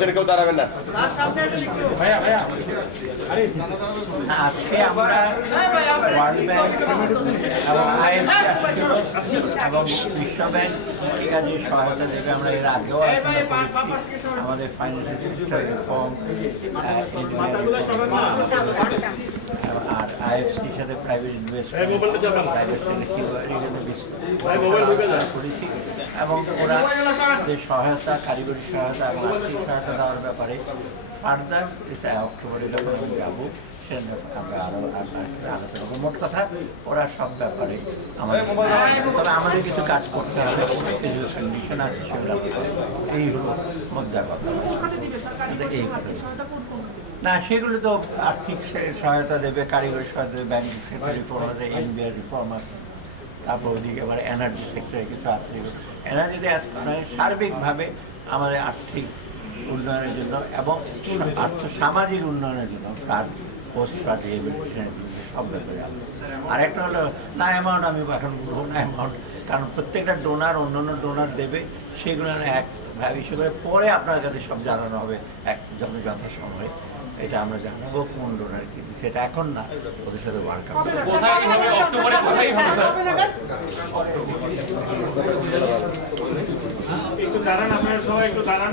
পিছনে কেউ দাঁড়াবেন না। আজকে আমরা ওয়ার্ল্ড ব্যাংক এবং IMF এবং বিশ্ব ব্যাংক কৃষিকাজে সহায়তা দেবে। আমরা এর আগেও আমাদের ফাইন্যান্সিয়াল সিস্টেম রিফর্ম আর IFCর সাথে প্রাইভেট ইনভেস্টমেন্ট প্রাইভেট করেছি এবং ওরা যে সহায়তা কারিগরি সহায়তা এবং আর্থিক সহায়তা দেওয়ার ব্যাপারে ফার্দার এটা অক্টোবরে যখন আমি যাবো আমরা আরো আলোচনা করবো। মোট কথা ওরা সব ব্যাপারে আমাদের তবে আমাদের কিছু কাজ করতে হবে, কিছু কন্ডিশন আছে সেগুলো এই হলো মুদ্রার কথা। এই না সেগুলো তো আর্থিক সহায়তা দেবে, কারিগরি সহায়তা দেবে, ব্যাংকিং সেক্টর রিফর্ম আছে, NBR রিফর্ম আছে, তারপর ওদিকে আবার এনার্জি সেক্টরে কিছু আছে। এনার্জিতে সার্বিকভাবে আমাদের আর্থিক উন্নয়নের জন্য এবং সামাজিক উন্নয়নের জন্য ফ্লাড পোস্ট ফ্লাড রিহেবিলিটেশনের সব ব্যাপারে আর একটা হলো না অ্যামাউন্ট আমি এখন বলবো না অ্যামাউন্ট, কারণ প্রত্যেকটা ডোনার অন্য অন্য ডোনার দেবে, সেগুলো এক ইস্যু করে পরে আপনার কাছে সব জানানো হবে এক যথাসময়ে। এটা আমরা জানাবো কোন ডোনার কি, সেটা এখন না, ওদের সাথে ওয়ার্কআউট একটু দাঁড়ান, আপনারা সবাই একটু দাঁড়ান।